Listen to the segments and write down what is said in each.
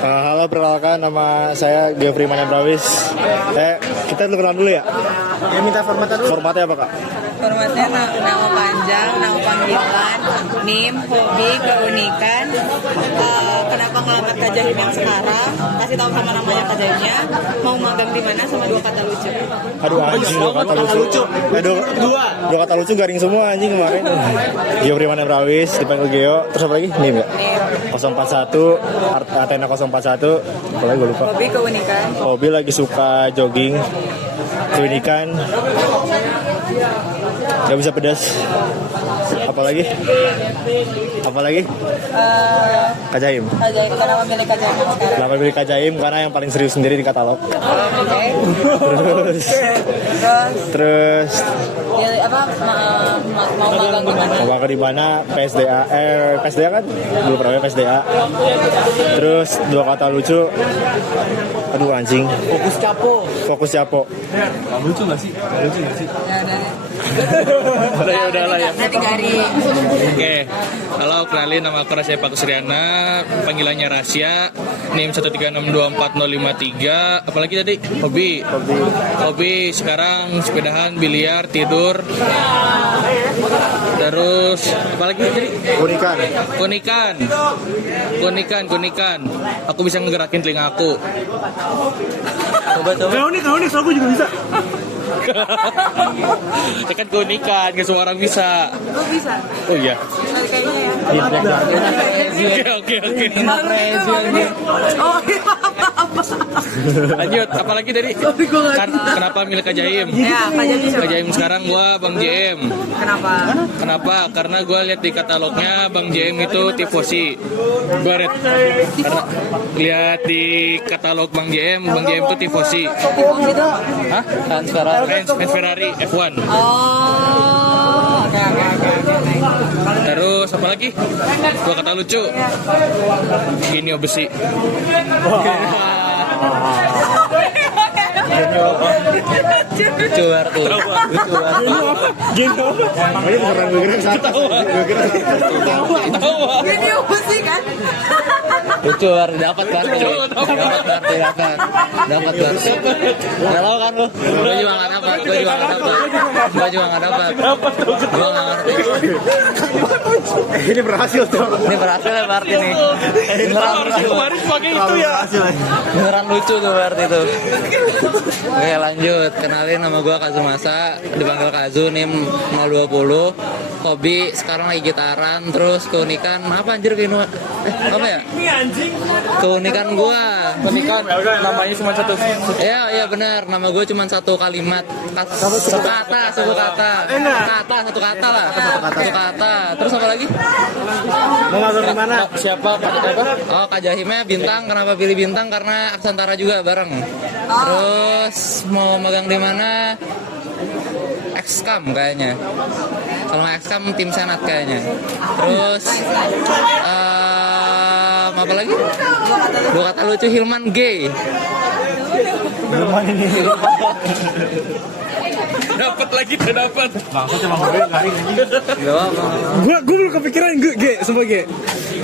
Halo, perkenalkan nama saya Geoffrey Manebrawis. Kita kenalan dulu ya. Ya, minta formatnya apa, Kak? Formatnya nama panjang, nama panggilan, NIM, hobi, keunikan, kenapa ngelamar Kak Jahim yang sekarang, kasih tahu sama namanya Kak Jahimnya, mau magang di mana sama 2 kata lucu. Aduh anjing, 2 kata lucu. Dua kata lucu garing semua anjing kemarin. Geoffrey Manebrawis dipanggil Geo. Terus apa lagi? NIM ya? 041 Athena 041. Apa lagi gue lupa. Hobi, keunikan. Hobi lagi suka jogging. Keunikan gak bisa pedas. Apalagi Kak Jahim. Kak Jahim, kenapa milih Kak Jahim yang sekarang? Kenapa pilih Kak Jahim? Karena yang paling serius sendiri di katalog. Oke. Terus Ya, mau magang di mana? mau magang di mana? PSDA kan? Dulu pernah PSDA. Terus 2 kata lucu. Aduh anjing. Fokus capo. Lucu nggak sih? Ya udah lah ya. Nanti garing. Oke, halo, kenalin nama aku Rasya Pakusriana, panggilannya Rasya, NIM 1362453. Apalagi tadi? Hobi sekarang sepedahan, biliar, tidur. Terus apalagi tadi? Kunikan. Aku bisa ngegerakin telinga aku. Coba. Kau nih, aku juga bisa. Tekan keunikan, gak semua orang bisa. Lo bisa? Oh iya. Kayaknya ya. Oke. Oh iya. Lanjut, apalagi dari kenapa milih Kak Jahim? Ya, Kak Jahim siapa? Kak Jahim sekarang gua Bang JM. Kenapa? Karena gua lihat di katalognya Bang JM itu tifosi. Gua lihat di katalog Bang JM itu tifosi. Tifosi itu? Hah? Fans Ferrari F1. Oh, oke. Terus apa lagi? 2 kata lucu. Genio besi. Lucu arti. Genio apa? Ini beneran gue kira Ini apa sih kan? Lucu arti dapat berarti. Dapat berarti. Enggak tahu kan lu? Gua juga enggak dapat. Gua nggak ngerti. Ini berhasil tuh. Ini berhasil ya berarti nih. Kemarin pakai itu ya. Beneran lucu tuh berarti tuh. Oke, lanjut. Kenalin, nama gua Kazumasa, dipanggil Kazu, NIM 020. Hobi sekarang lagi gitaran. Terus keunikan apa anjir apa ya? Keunikan gua. Namanya cuma satu. Iya benar. Nama gue cuma 1 kalimat. Satu kata. Satu kata. Terus apa lagi? Mau masuk di mana? Siapa? Apa? Oh, Kak Jahimnya bintang. Kenapa pilih bintang? Karena Aksantara juga bareng. Terus mau magang di mana? Xcam kayaknya. Kalau nggak Xcam tim senat kayaknya. Terus apa lagi? 2 kata lucu, Hilman gay. Dapat lagi, dapat. Gue belum kepikiran G, semua G.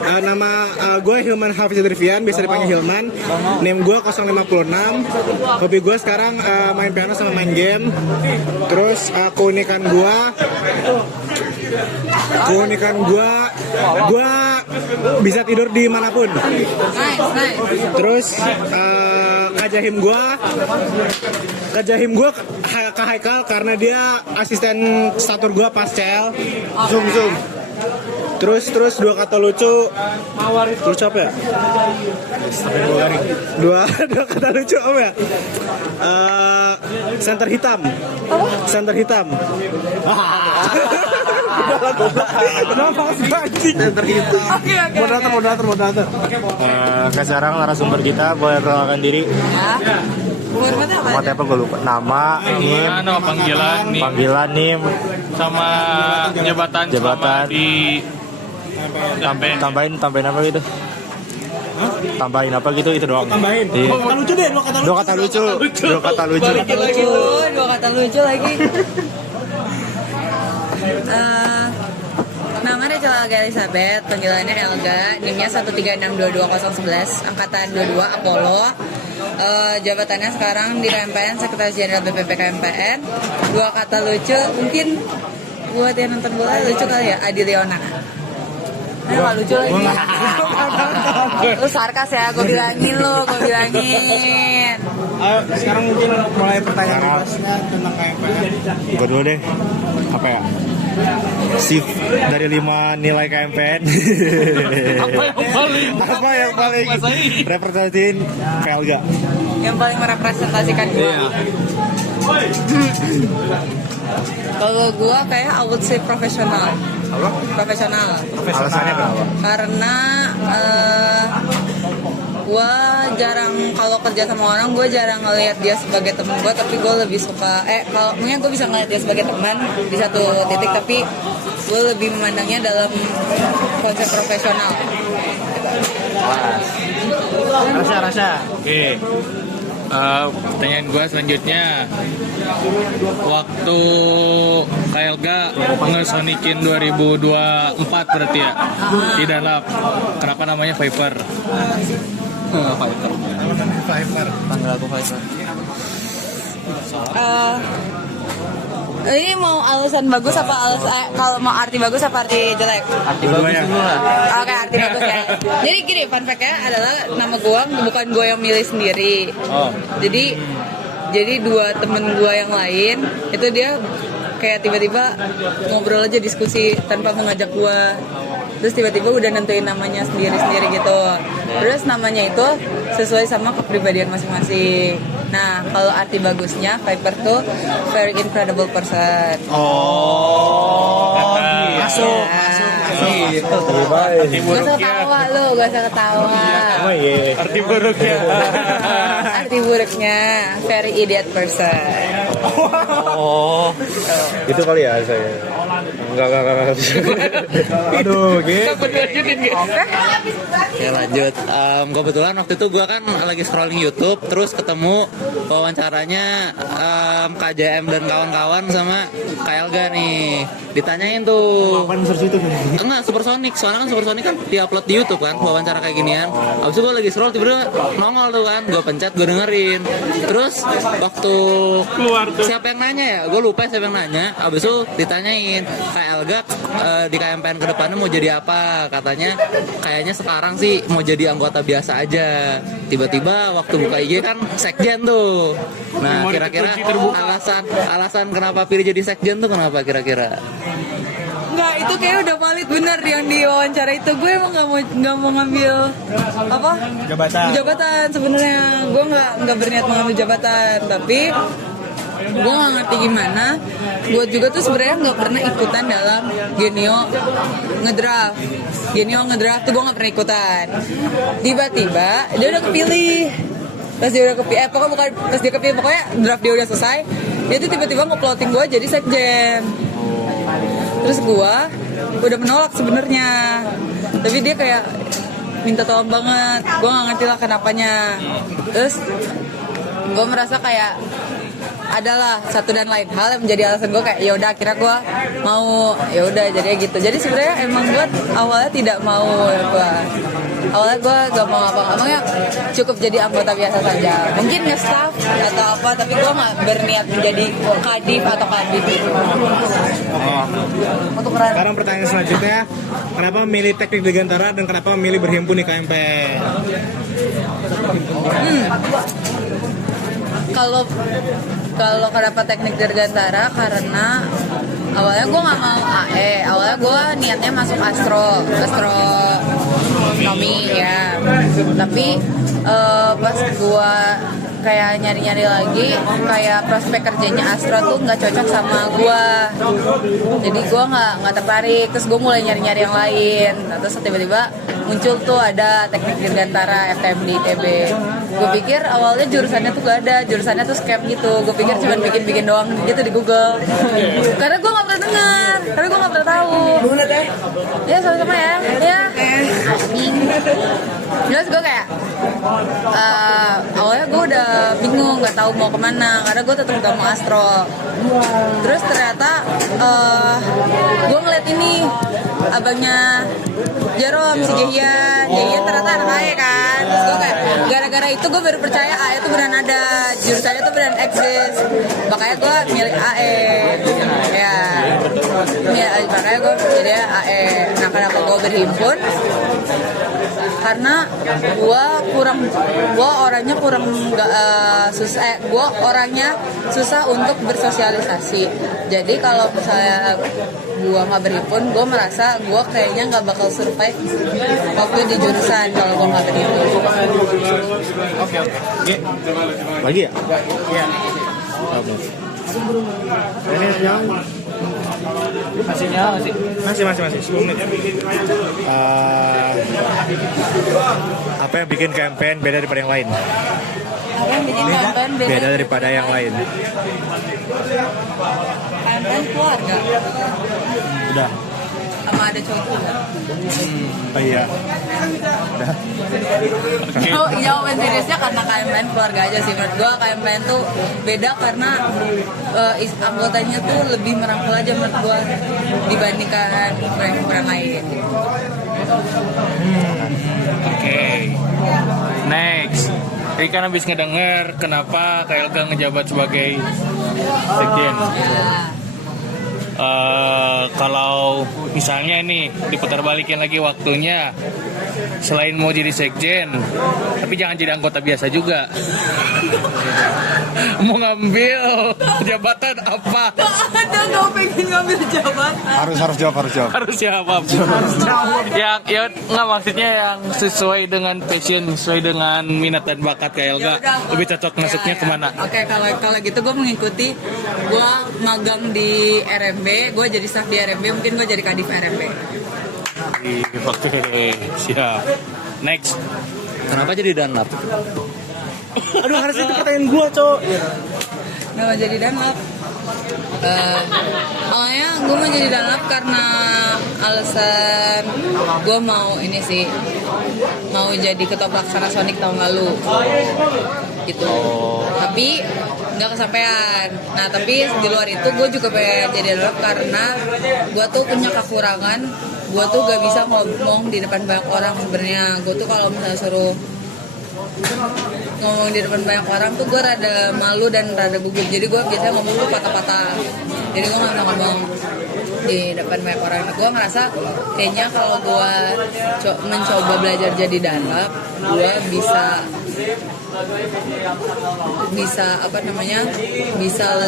Nama gue Hilman Hafiz Adrifian, biasa dipanggil Hilman. Name gue 056. Hobi gue sekarang main piano sama main game. Terus keunikan gue bisa tidur dimanapun. Nice. Terus Kak Jahim gue Kak Haikal karena dia asisten statur gue pas CL. Zoom. Terus 2 kata lucu. Lucu apa ya? Dua kata lucu apa ya? Center hitam. Center hitam. Center hitam. Moderator. Sekarang narasumber kita boleh perkenalkan diri. Formatnya apa? Formatnya apa gue lupa. Nama, NIM, Nama panggilan NIM, sama jabatan di tambahin apa gitu? Tambahin apa gitu, itu doang. Tambahin. Iya. Kata lucu deh, 2 kata lucu. 2 kata lucu. Dua kata lucu lagi. Nama deh Rachel Elga Elizabeth, panggilannya Elga, NIM-nya 136222011, angkatan 22 Apollo. Jabatannya sekarang di KMPN, Sekretaris Jenderal BPP KMPN. Dua kata lucu, mungkin buat yang nonton bola lucu kali ya, Adi Leona. Nggak lucu lagi. Lu sarkas ya, gue bilangin. Ayo, sekarang mungkin mulai pertanyaan bebasnya tentang KMPN. Gue dulu deh. Apa ya? Shift dari 5 nilai KMPN. Apa yang paling representasiin Pelga? Yang paling merepresentasikan gue. Kalau gue kayak I would say profesional. Alasannya berapa? Karena gue jarang, kalau kerja sama orang gue jarang ngelihat dia sebagai teman gue, tapi gue lebih suka kalau mungkin gue bisa ngelihat dia sebagai teman di satu titik, tapi gue lebih memandangnya dalam konsep profesional. Rasa. Oke. Pertanyaan gue selanjutnya, waktu KLga ngesonikin 2024 berarti ya di dalam, kenapa namanya Viper? Viper. Tanggal aku Viper. Ini mau alasan bagus apa kalau mau arti bagus apa arti jelek? Arti bagus dulu lah. Oke, arti bagus ya. Jadi gini, fun fact-nya adalah nama gue bukan gue yang milih sendiri. Oh. Jadi dua temen gue yang lain itu dia kayak tiba-tiba ngobrol aja, diskusi tanpa mengajak gue. Terus tiba-tiba udah nentuin namanya sendiri-sendiri gitu. Terus namanya itu sesuai sama kepribadian masing-masing. Nah, kalau arti bagusnya, Viper tuh very incredible person. Masuk. Gitu. Gak usah ketawa lo, gak usah ketawa. Oh iya. Arti buruknya. Arti buruknya, very idiot person. Itu kali ya saya. Enggak. Aduh, gitu. Ya lanjut. Kebetulan waktu itu gue kan lagi scrolling YouTube, terus ketemu wawancaranya KJM dan kawan-kawan sama KLga nih. Ditanyain tuh. Apaan search itu? Enggak, Supersonic. Soalnya kan Supersonic kan diupload di YouTube kan, wawancara kayak ginian. Abis itu gue lagi scroll, tiba-tiba nongol tuh kan. Gue pencet, gue dengerin. Terus waktu Keluar tuh. siapa yang nanya ya? Gue lupa siapa yang nanya. Abis itu ditanyain, KLga di KMPN kedepannya mau jadi apa? Katanya kayaknya sekarang sih mau jadi anggota biasa aja. Tiba-tiba waktu buka IG kan sekjen tuh. Nah, kira-kira alasan kenapa pilih jadi sekjen tuh kenapa kira-kira? Enggak, itu kayak udah valid bener yang di wawancara itu. Gue emang nggak mau ngambil apa? Jabatan sebenarnya. Gue nggak berniat mengambil jabatan, tapi gue nggak ngerti gimana. Gue juga tuh sebenarnya nggak pernah ikutan dalam Genio ngedraft tuh gue nggak pernah ikutan. Tiba-tiba dia udah kepilih. Pas dia kepilih, pokoknya draft dia udah selesai. Dia tuh tiba-tiba nge-plotting gue jadi sekjen. Terus gue udah menolak sebenarnya, tapi dia kayak minta tolong banget. Gue nggak ngerti lah kenapanya. Terus gue merasa kayak adalah satu dan lain hal yang menjadi alasan gue kayak ya udah, akhirnya gue mau ya udah jadinya gitu. Jadi sebenarnya emang gue awalnya tidak mau, gue gak mau apa-apa, cukup jadi anggota biasa saja, mungkin nge-staff atau apa, tapi gue nggak berniat menjadi kadif atau kadif gitu. Untuk keren. Sekarang pertanyaan selanjutnya, kenapa memilih teknik Dirgantara dan kenapa memilih berhimpun di KMPN? Kalau kenapa teknik Dirgantara, karena awalnya gue nggak mau AE, awalnya gue niatnya masuk astronomi ya, tapi pas gue kayak nyari-nyari lagi, kayak prospek kerjanya astro tuh nggak cocok sama gue, jadi gue nggak tertarik. Terus gue mulai nyari-nyari yang lain. Nah, terus tiba-tiba muncul tuh ada teknik Dirgantara FTM di ITB. Gue pikir awalnya jurusannya tuh gak ada, jurusannya tuh scam gitu. Gue pikir cuma bikin-bikin doang gitu di Google, karena gue nggak pernah dengar, karena gue nggak pernah tahu. Ya sama-sama ya. Terus gue kayak awalnya gue udah bingung, nggak tahu mau kemana karena gue tetap gak mau astro. Terus ternyata gue ngeliat ini abangnya Jarom, si Jehian ternyata anak AE kan. Terus gue kayak gara-gara itu gue baru percaya AE itu beneran ada, jurusannya tuh beneran eksis. Makanya gue milih AE. Ya, makanya gue jadi AE. Nah, kenapa gue berhimpun? Karena gue orangnya susah untuk bersosialisasi. Jadi kalau misalnya gue nggak berhimpun, gue merasa gue kayaknya nggak bakal survive waktu di jurusan kalau gue nggak berhimpun. Oke. Lagi ya? Iya. Ini yang Masih. masih 10 menit ya. Apa yang bikin KMPN beda daripada yang lain? Apa yang bikin KMPN Beda daripada yang lain. KMPN keluarga Udah. sama ada cowok juga. Oh iya. Udah. Oh, jawaban seriusnya karena KMPN keluarga aja sih. Menurut gue KMPN tuh beda karena anggotanya tuh lebih merangkul aja menurut gue dibandingkan proyek-proyek lain. Oke. Next. Tadi kan habis ngedenger kenapa KLG ngejabat sebagai sekjen. Kalau misalnya nih diputar balikin lagi waktunya, selain mau jadi sekjen, tapi jangan jadi anggota biasa juga. Mau ngambil jabatan apa? Ada gak pengen ngambil jabatan. Harus jawab. Harus siapa? Yang ya nggak, maksudnya yang sesuai dengan passion, sesuai dengan minat dan bakat KLG. Lebih cocok masuknya kemana? Oke, kalau gitu gue mengikuti, gue magang di RMB, gue jadi staff di RMB, mungkin gue jadi kadif RMB. Oke, siap. Next. Kenapa jadi Danlap? Aduh, harusnya itu pertanyaan gue, Cok. Kenapa jadi Danlap? Awalnya gue mau jadi Danlap karena alasan gue mau ini sih, mau jadi ketua pelaksana Sonic tahun lalu gitu. Tapi nggak kesampaian. Nah, tapi di luar itu gue juga pengen jadi Danlap karena gue tuh punya kekurangan. Gue tuh gak bisa ngomong di depan banyak orang sebenarnya. Gue tuh kalau misalnya suruh ngomong di depan banyak orang tuh gue rada malu dan rada gugup. Jadi gue biasanya ngomong tuh patah-patah. Jadi gue gak bisa ngomong di depan banyak orang. Gue ngerasa kayaknya kalau gue mencoba belajar jadi Danlap, gue bisa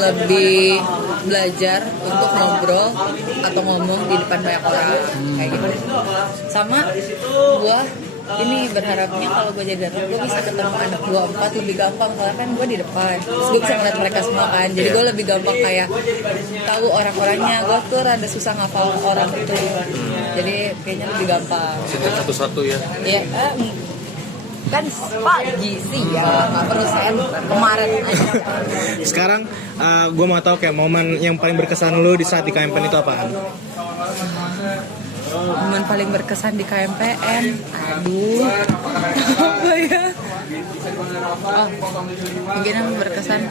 lebih belajar untuk ngobrol atau ngomong di depan banyak orang kayak gitu. Sama gue ini berharapnya kalau gue jadi Danlap, gue bisa ketemu anak 24 lebih gampang, soalnya kan gue di depan, terus gue bisa ngeliat mereka semua kan, jadi gue lebih gampang kayak tahu orang-orangnya. Gue tuh rada susah ngafal orang itu, jadi kayaknya lebih gampang. Satu-satu ya. Ya, kan pagi sih ya, nggak perlu saya kemarin aja. Sekarang gue mau tahu kayak momen yang paling berkesan lu di saat di KMPN itu apaan? Momen paling berkesan di KMPN, aduh, apa ya? Oh, mungkin yang berkesan.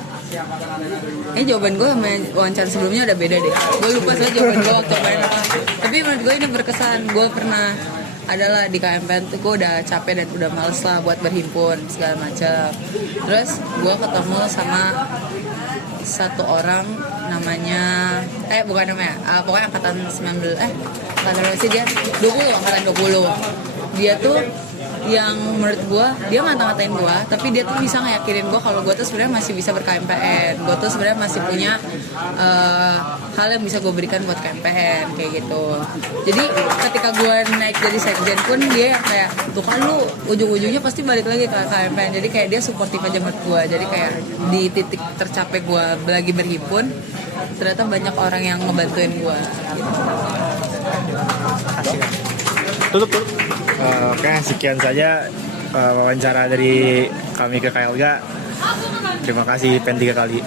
Jawaban gue sama wawancara sebelumnya udah beda deh. Gue lupa soalnya jawaban gue waktu KMPN. Tapi menurut gue ini berkesan. Gue pernah adalah di KMPN tuh gue udah capek dan udah males lah buat berhimpun segala macam. Terus gue ketemu sama satu orang namanya pokoknya angkatan 19 angkatan berapa sih dia? 20. Dia tuh yang menurut gue dia ngata-ngatain gue, tapi dia tuh bisa ngeyakinin gue kalau gue tuh sebenarnya masih bisa ber-KMPN. Gue tuh sebenarnya masih punya hal yang bisa gue berikan buat KMPN kayak gitu. Jadi ketika gue naik jadi sekjen pun dia yang kayak tuh kan lu ujung-ujungnya pasti balik lagi ke KMPN. Jadi kayak dia suportif aja buat gue. Jadi kayak di titik tercapai gue lagi berhimpun, ternyata banyak orang yang ngebantuin gue gitu. Tutup. Oke, sekian saja wawancara dari kami ke KLG. Terima kasih Pen 3 kali.